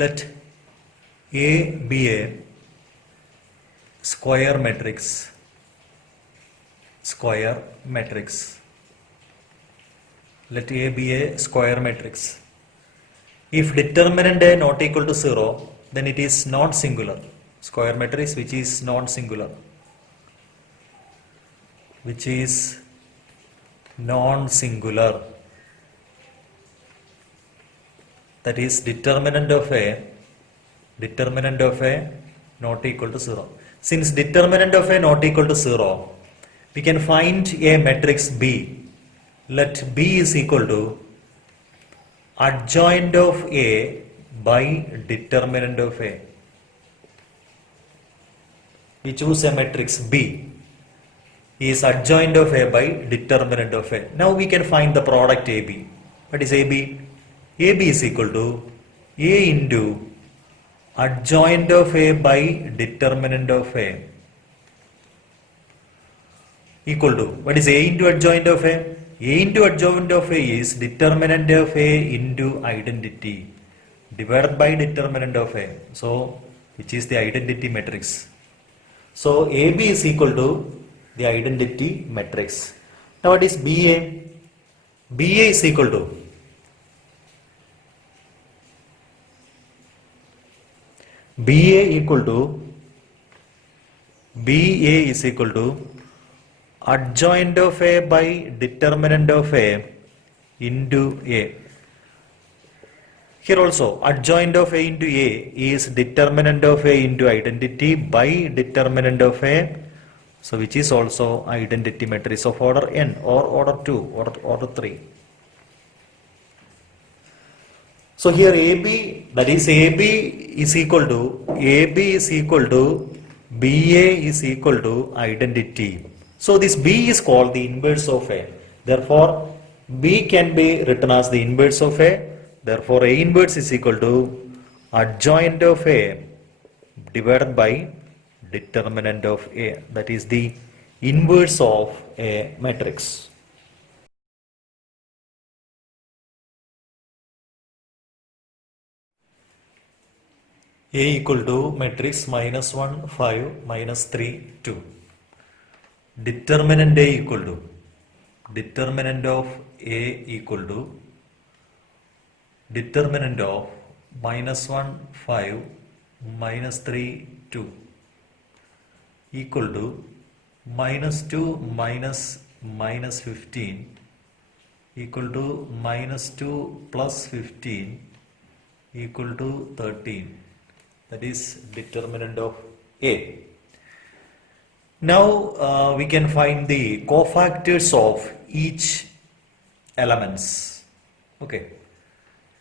Let A be a square matrix. Square matrix. Let A be a square matrix. If determinant A not equal to 0, then it is non-singular. Square matrix which is non-singular. Which is non-singular. That is determinant of A not equal to 0. Since determinant of A not equal to 0, we can find a matrix B. Let B is equal to adjoint of A by determinant of A. We choose a matrix B is adjoint of A by determinant of A. Now we can find the product AB. What is AB? AB is equal to A into adjoint of A by determinant of A equal to, what is A into adjoint of A? A into adjoint of A is determinant of A into identity divided by determinant of A. So, which is the identity matrix. So, AB is equal to the identity matrix. Now, what is BA? BA is equal to BA is equal to adjoint of A by determinant of A into A. Here also adjoint of A into A is determinant of A into identity by determinant of A. So which is also identity matrix of order n or order 2 or order 3. So here AB, that is AB is equal to BA is equal to identity. So this B is called the inverse of A. Therefore, B can be written as the inverse of A. Therefore, A inverse is equal to adjoint of A divided by determinant of A. That is the inverse of a matrix. A equal to matrix minus 1, 5, minus 3, 2. Determinant A equal to, determinant of A equal to, determinant of minus 1, 5, minus 3, 2 equal to minus 2 minus minus 15 equal to minus 2 plus 15 equal to 13. That is determinant of A. Now we can find the cofactors of each elements. Okay.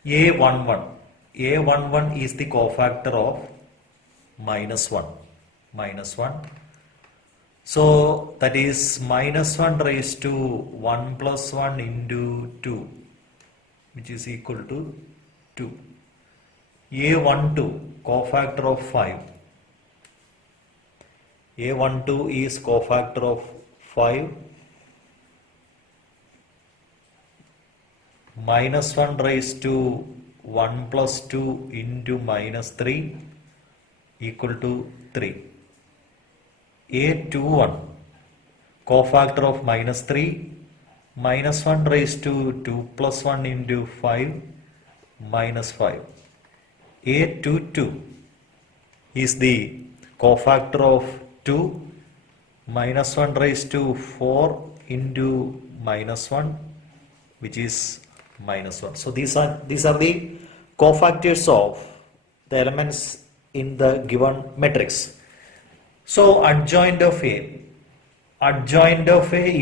A11. A11 is the cofactor of minus 1. Minus 1. So that is minus 1 raised to 1 plus 1 into 2, which is equal to 2. A12 cofactor of 5. A12 is cofactor of 5. Minus 1 raised to 1 plus 2 into minus 3 equal to 3. A21 cofactor of minus 3. Minus 1 raised to 2 plus 1 into 5 minus 5. A22 is the cofactor of 2. Minus 1 raised to 4 into minus 1, which is minus 1. So these are the cofactors of the elements in the given matrix. So adjoint of A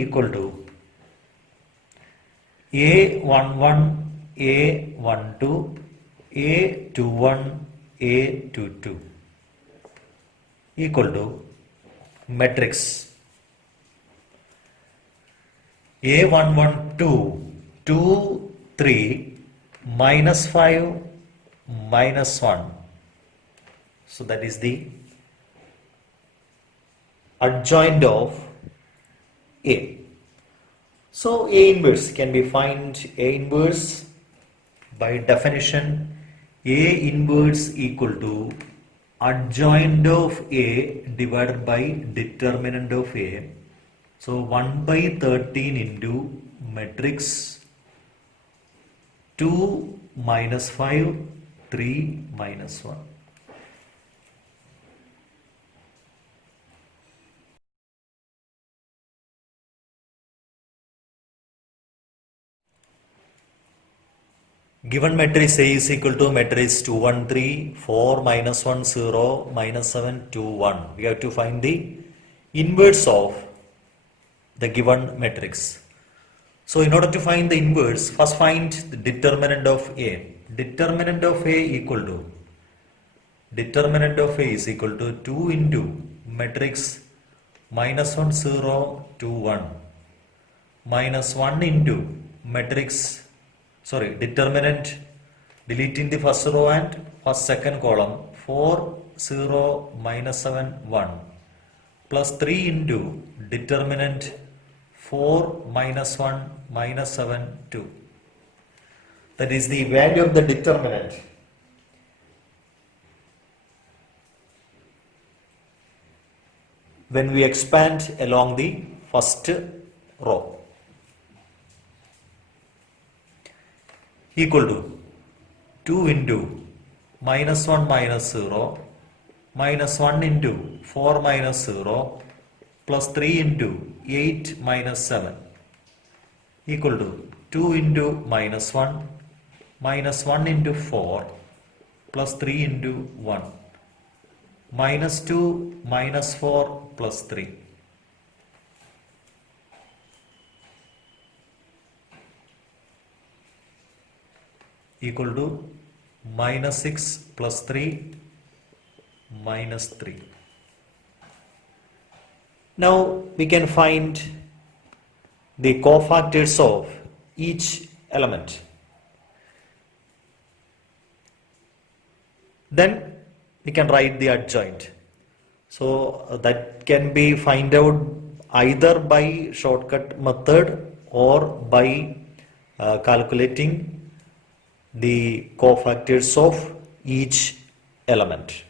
equal to A11, A12, A21, A22 equal to matrix A11, 2, 3, minus 5, minus 1. So that is the adjoint of A. So A inverse can be found. A inverse by definition A inverse equal to adjoint of A divided by determinant of A. So 1 by 13 into matrix 2 minus 5, 3 minus 1. Given matrix A is equal to matrix 2, 1, 3, 4, minus 1, 0, minus 7, 2, 1. We have to find the inverse of the given matrix. So in order to find the inverse, first find the determinant of A. Determinant of A is equal to 2 into matrix minus 1, 0, 2, 1 minus 1 into matrix determinant deleting the first row and first second column 4, 0, minus 7, 1 plus 3 into determinant 4, minus 1, minus 7, 2. That is the value of the determinant. When we expand along the first row. Equal to 2 into minus 1 minus 0 minus 1 into 4 minus 0 plus 3 into 8 minus 7 equal to 2 into minus 1 minus 1 into 4 plus 3 into 1 minus 2 minus 4 plus 3. Equal to minus 6 plus 3 minus 3. Now we can find the cofactors of each element. Then we can write the adjoint. So that can be find out either by shortcut method or by calculating the cofactors of each element.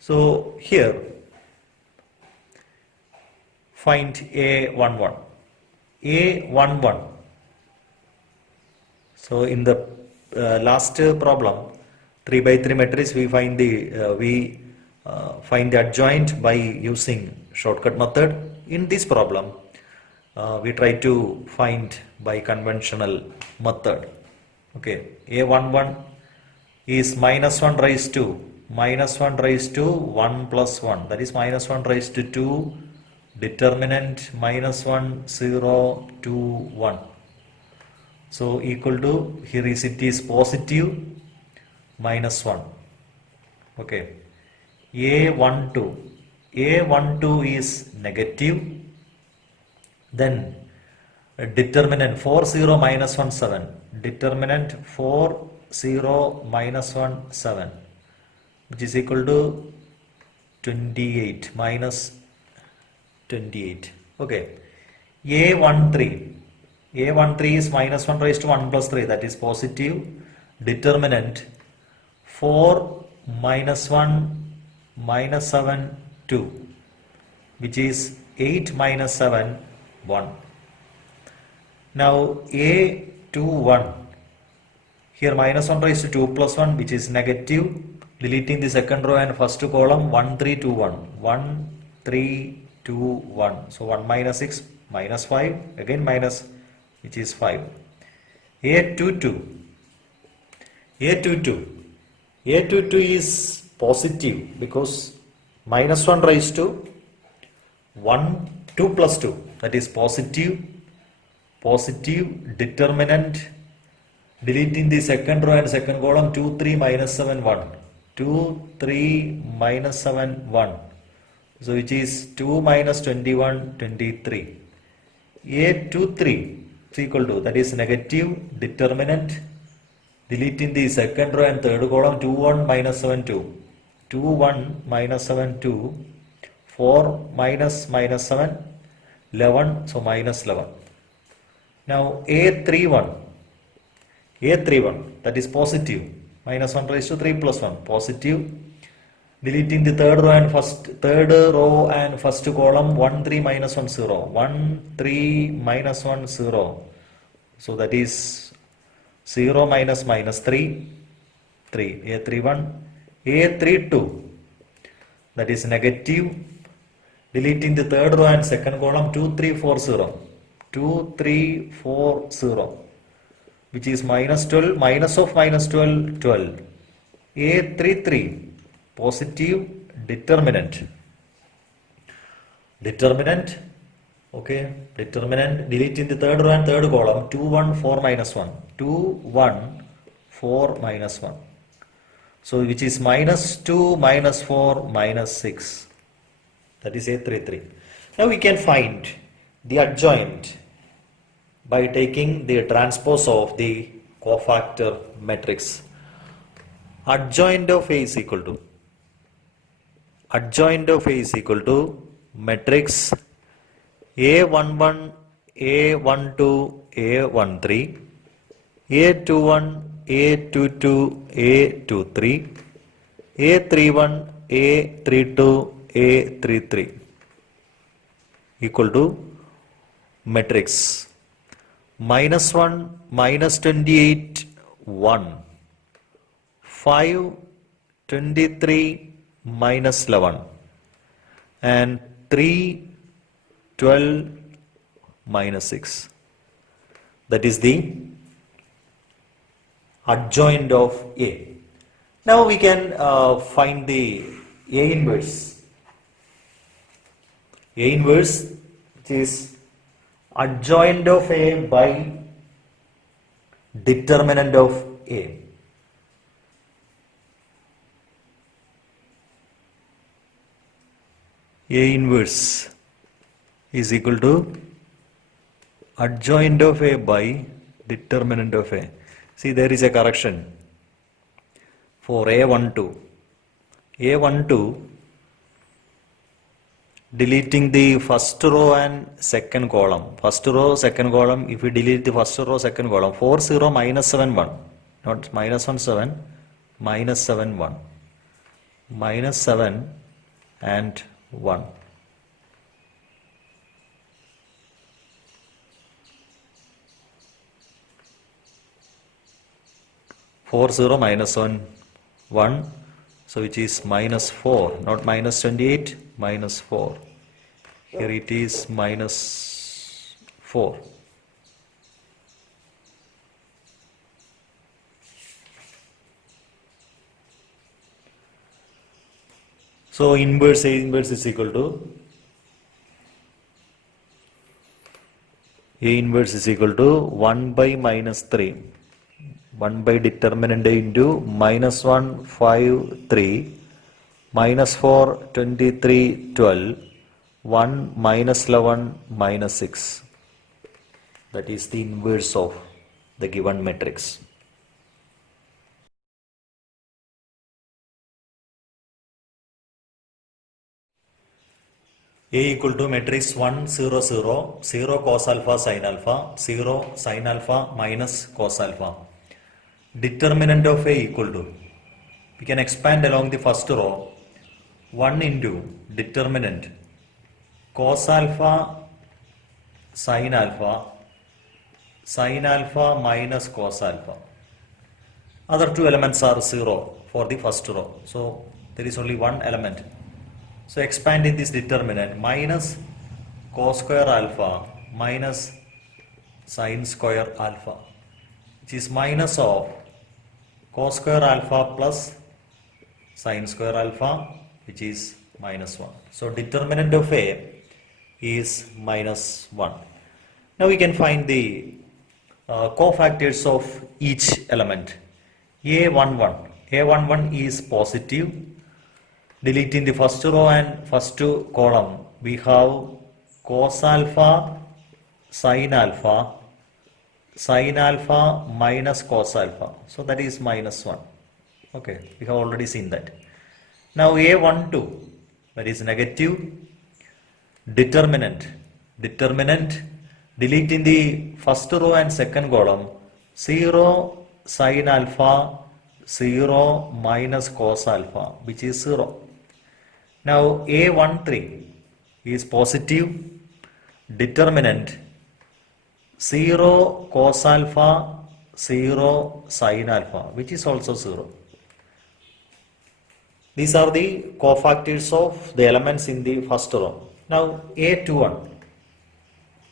So here find A11. A11. So in the last problem 3 by 3 matrix we find the adjoint by using shortcut method. In this problem we try to find by conventional method. Okay, A11 is minus 1 raised to 1 plus 1, that is minus 1 raised to 2, determinant minus 1, 0, 2, 1. So equal to, here is it is positive minus 1. Okay, A12 is negative. Then determinant 4, 0, minus 1, 7. Determinant 4, 0, minus 1, 7. Which is equal to 28 minus 28. Okay. A13 is minus 1 raised to 1 plus 3. That is positive. Determinant 4 minus 1 minus 7 2. Which is 8 minus 7 1. Now A21, here minus 1 raised to 2 plus 1, which is negative, deleting the second row and first column 1 3 2 1, 1 3 2 1. So 1 minus 6 minus 5, again minus, which is 5. A22 is positive because minus 1 raised to 1 2 plus 2, that is positive determinant, deleting the second row and second column 2 3 minus 7 1, 2 3 minus 7 1, so which is 2 minus 21 23. A23 is equal to, that is negative determinant, deleting the second row and third column 2 1 minus 7 2, 2 1 minus 7 2, 4 minus 7 11, so minus 11. Now A31 A31, that is positive, minus 1 raised to 3 plus 1, positive. Deleting the third row and first column, 1, 3, minus 1, 0. 1, 3, minus 1, 0. So that is 0 minus minus 3, 3. A31, A32, that is negative. Deleting the third row and second column, 2, 3, 4, 0. 2, 3, 4, 0. Which is minus 12, minus of minus 12, 12. A33, positive determinant. Determinant, okay, determinant, deleting the third row and third column, 2, 1, 4, minus 1. 2, 1, 4, minus 1. So which is minus 2, minus 4, minus 6. That is A33. Now we can find the adjoint by taking the transpose of the cofactor matrix. Adjoint of A is equal to matrix A11, A12, A13, A21, A22, A23, A31, A32, A33 equal to matrix minus 1, minus 28, 1, 5, 23, minus 11, and 3, 12, minus 6. That is the adjoint of A. Now we can find the A inverse. A inverse, which is adjoint of A by determinant of A. A inverse is equal to adjoint of A by determinant of A. See, there is a correction for A12. A12, deleting the first row and second column. First row, second column, if we delete the first row, second column, 4, 0, minus 7, 1. Not minus 1, 7, minus 7, 1. Minus 7 and 1. Four, 0, minus 1, 1. So which is minus 4, not minus 28, minus 4. Here it is minus 4. So inverse A inverse is equal to A inverse is equal to 1 by minus 3. 1 by determinant into minus 1, 5, 3, minus 4, 23, 12, 1, minus 11, minus 6. That is the inverse of the given matrix. A equal to matrix 1, 0, 0, 0 cos alpha sin alpha, 0 sin alpha minus cos alpha. Determinant of A equal to, we can expand along the first row, 1 into determinant cos alpha sin alpha minus cos alpha. Other two elements are 0 for the first row, so there is only one element. So expanding this determinant, minus cos square alpha minus sin square alpha, which is minus of cos square alpha plus sin square alpha, which is minus 1. So determinant of A is minus 1. Now we can find the cofactors of each element. A11. A11 is positive. Deleting the first row and first column, we have cos alpha sin alpha minus cos alpha. So that is minus 1. Okay, we have already seen that. Now A12, that is negative. Determinant, deleting the first row and second column, 0, sine alpha 0 minus cos alpha, which is 0. Now A13 is positive, determinant 0 cos alpha 0 sine alpha, which is also 0. These are the cofactors of the elements in the first row. Now A21.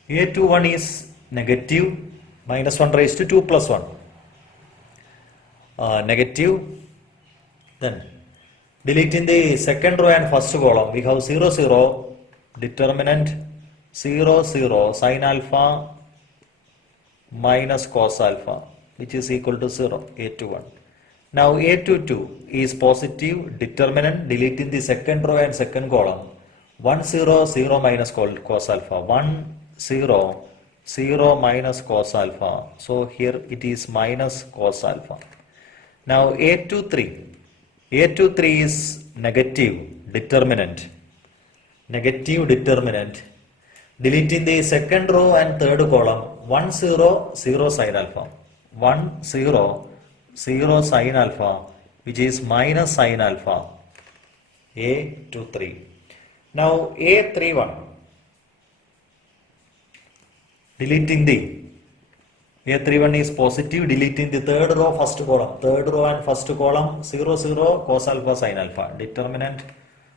A21 is negative, minus 1 raised to 2 plus 1. Negative. Then deleting the second row and first column, we have 0 0, determinant 0 0 sine alpha minus cos alpha, which is equal to 0, A21. Now A22 is positive, determinant, deleting the second row and second column, 1 0 0 minus cos alpha, 1 0 0 minus cos alpha. So here it is minus cos alpha. Now A23 is negative, determinant, deleting the second row and third column, 1 0 0 sine alpha, 1 0 0 sine alpha, which is minus sine alpha, A23. Now A31, deleting the A31 is positive, deleting the third row, first column, third row and first column, 0 0 cos alpha sine alpha, determinant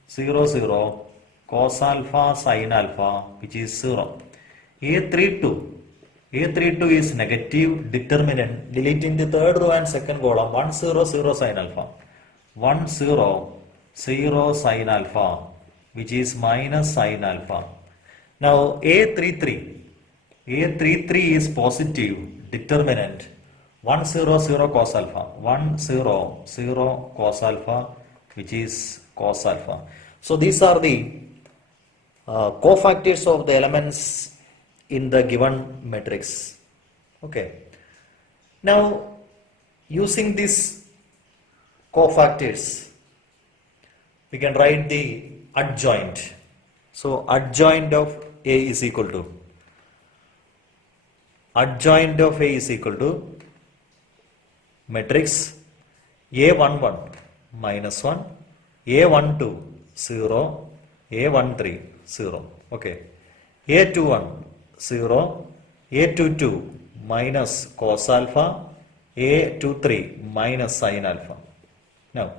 0 0 cos alpha sine alpha, which is 0. A32 is negative, determinant, deleting the third row and second column, 1 0 0 sine alpha, 1 0 0 sine alpha, which is minus sine alpha. Now A33 is positive, determinant, 1 0 0 cos alpha, 1 0 0 cos alpha, which is cos alpha. So these are the cofactors of the elements in the given matrix. Okay. Now using these cofactors, we can write the adjoint. So adjoint of A is equal to matrix A11 minus 1, A12 0, A13 0. Okay. A21 0, A22 minus cos alpha, A23 minus sine alpha. Now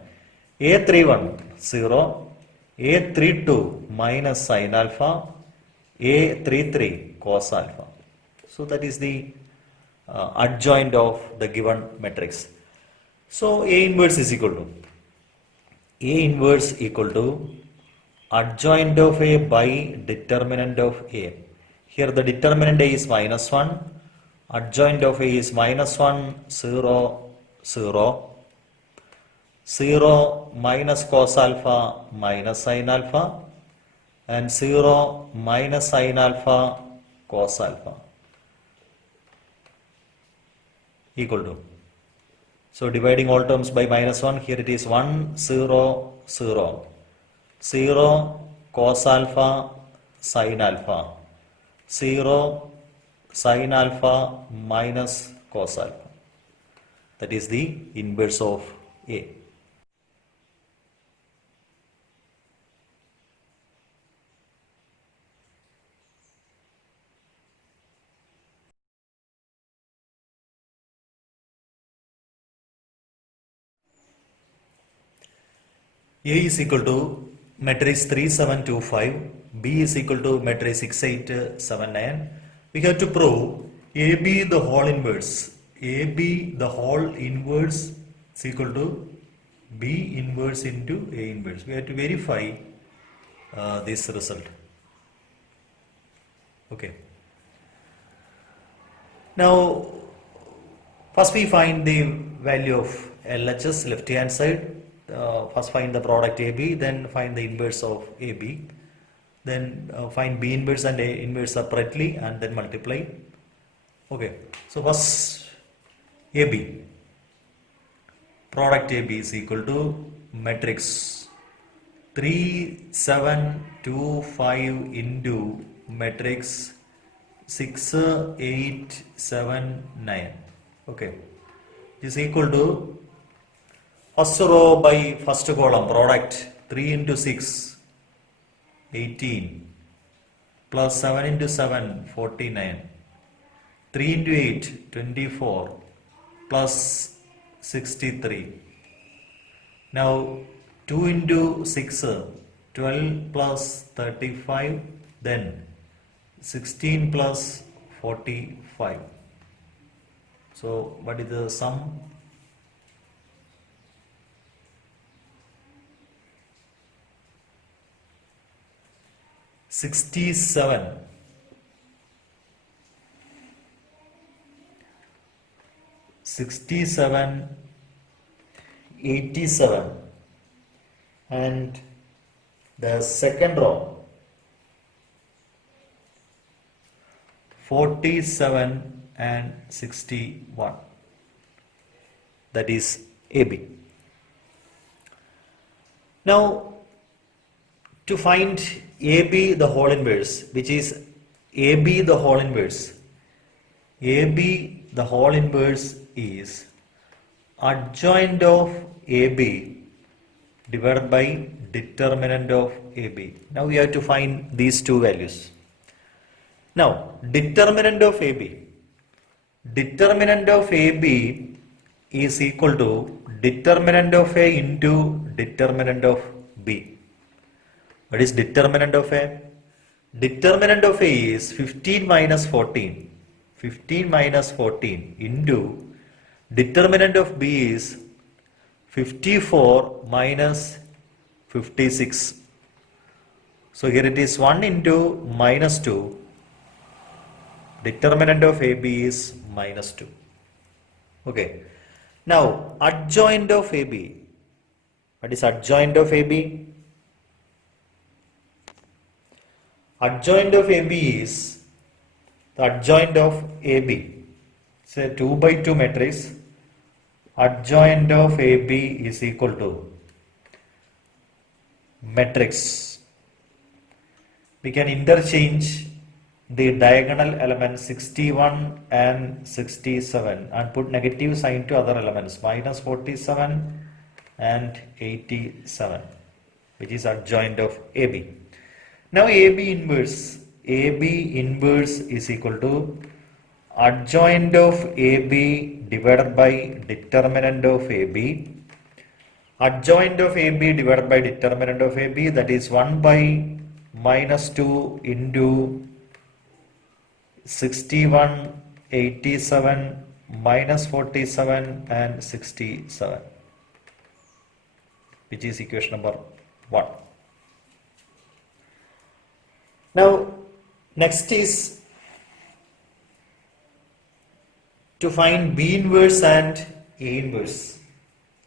A31 0, A32 minus sine alpha, A33 cos alpha. So that is the adjoint of the given matrix. So A inverse is equal to adjoint of A by determinant of A. Here the determinant A is minus 1, adjoint of A is minus 1 0 0, 0 minus cos alpha minus sine alpha, and 0 minus sine alpha cos alpha, equal to. So dividing all terms by minus 1, here it is 1 0 0, 0 cos alpha sine alpha, 0 sine alpha minus cos alpha. That is the inverse of A. A is equal to matrix 3725, B is equal to matrix 6879. We have to prove AB the whole inverse. AB the whole inverse is equal to B inverse into A inverse. We have to verify this result. Okay. Now, first we find the value of LHS, left hand side. First find the product AB, then find the inverse of AB, then find B inverse and A inverse separately and then multiply. Okay, so first AB, product AB is equal to matrix 3725 into matrix 6879. Okay, is equal to first row by first column product 3 into 6 18 plus 7 into 7 49 3 into 8 24 plus 63. Now 2 into 6 12 plus 35 then 16 plus 45. So what is the sum? $67. 67, 87, and the second row 47 and 61, that is AB. Now to find AB the whole inverse, which is AB the whole inverse, AB the whole inverse is adjoint of AB divided by determinant of AB. Now we have to find these two values. Now determinant of AB. Determinant of AB is equal to determinant of A into determinant of B. What is determinant of A? Determinant of A is 15 minus 14. 15 minus 14 into determinant of B is 54 minus 56. So here it is 1 into minus 2. Determinant of AB is minus 2. Okay. Now adjoint of AB. What is adjoint of AB? Adjoint of AB is the adjoint of AB. It's a 2 by 2 matrix. Adjoint of AB is equal to matrix. We can interchange the diagonal elements 61 and 67 and put negative sign to other elements minus 47 and 87, which is adjoint of AB. Now AB inverse is equal to adjoint of AB divided by determinant of AB. Adjoint of AB divided by determinant of AB, that is 1 by minus 2 into 61, 87, minus 47 and 67, which is equation number 1. Now next is to find B inverse and A inverse.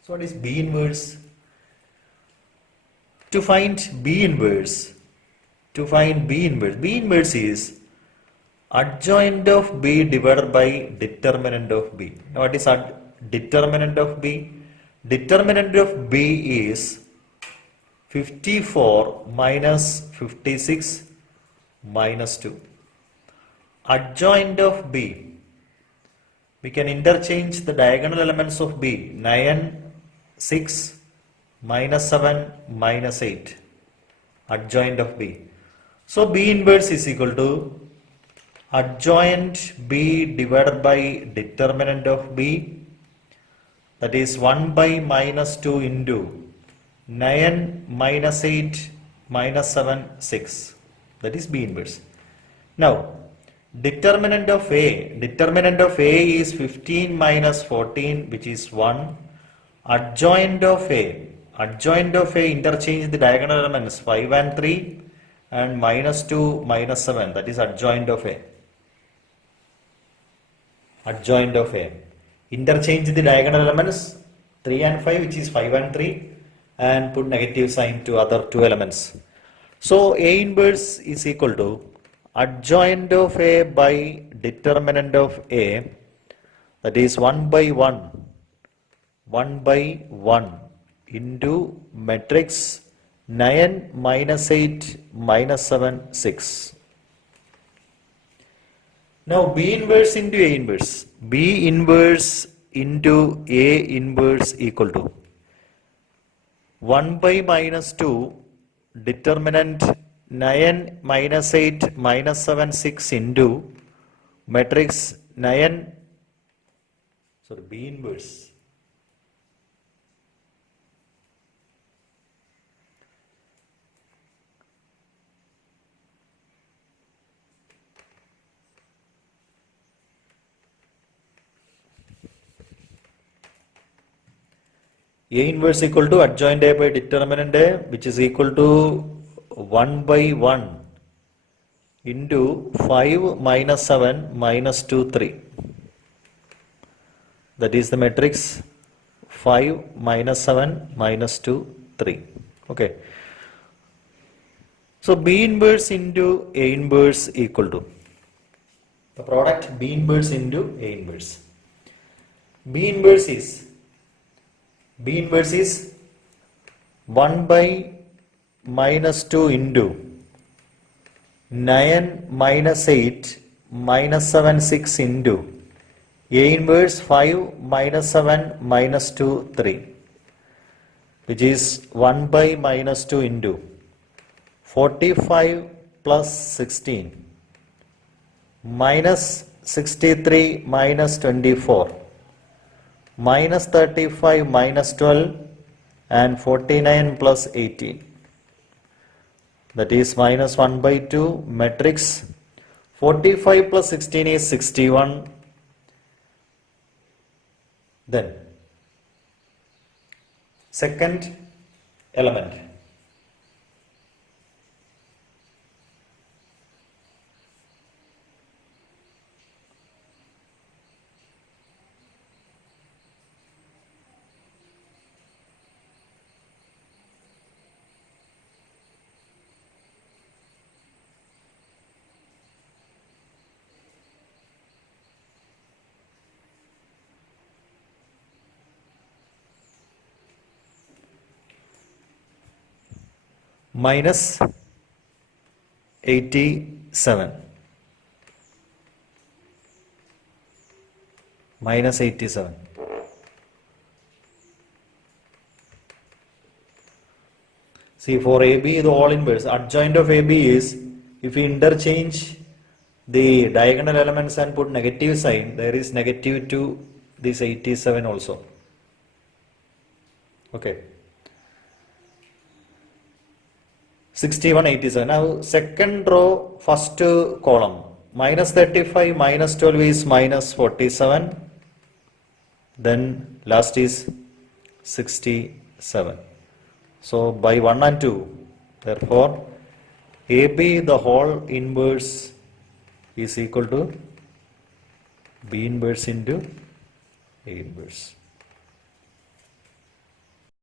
So what is B inverse? To find B inverse, B inverse is adjoint of B divided by determinant of B. Now what is determinant of B? Determinant of B is 54 minus 56 minus 2. Adjoint of B, we can interchange the diagonal elements of B, 9, 6, minus 7, minus 8. Adjoint of B. So B inverse is equal to adjoint B divided by determinant of B, that is 1 by minus 2 into 9 minus 8 minus 7 6, that is B inverse. Now determinant of A is 15 minus 14, which is 1. Adjoint of A interchange the diagonal elements 5 and 3 and minus 2 minus 7, that is adjoint of A. Adjoint of A. Interchange the diagonal elements 3 and 5, which is 5 and 3, and put negative sign to other two elements. So A inverse is equal to adjoint of A by determinant of A, that is 1 by 1 into matrix 9 minus 8 minus 7 6. Now B inverse into A inverse. B inverse into A inverse equal to 1 by minus 2 determinant 9 minus 8 minus 7 6 into matrix 9 B inverse. A inverse equal to adjoint A by determinant A, which is equal to 1 by 1 into 5 minus 7 minus 2 3. That is the matrix 5 minus 7 minus 2 3. Okay. So B inverse into A inverse equal to the product B inverse into A inverse. B inverse is 1 by minus 2 into 9 minus 8 minus 7 6 into A inverse 5 minus 7 minus 2 3, which is 1 by minus 2 into 45 plus 16 minus 63 minus 24 minus 35 minus 12 and 49 plus 18. That is minus 1 by 2 matrix 45 plus 16 is 61. Then second element. Minus 87. Minus 87. See, for AB, the all inverse. Adjoint of AB is, if we interchange the diagonal elements and put negative sign, there is negative to this 87 also. Okay. 61, 87. Now, second row, first column. Minus 35, minus 12 is minus 47. Then last is 67. So, by 1 and 2, therefore, AB, the whole inverse is equal to B inverse into A inverse.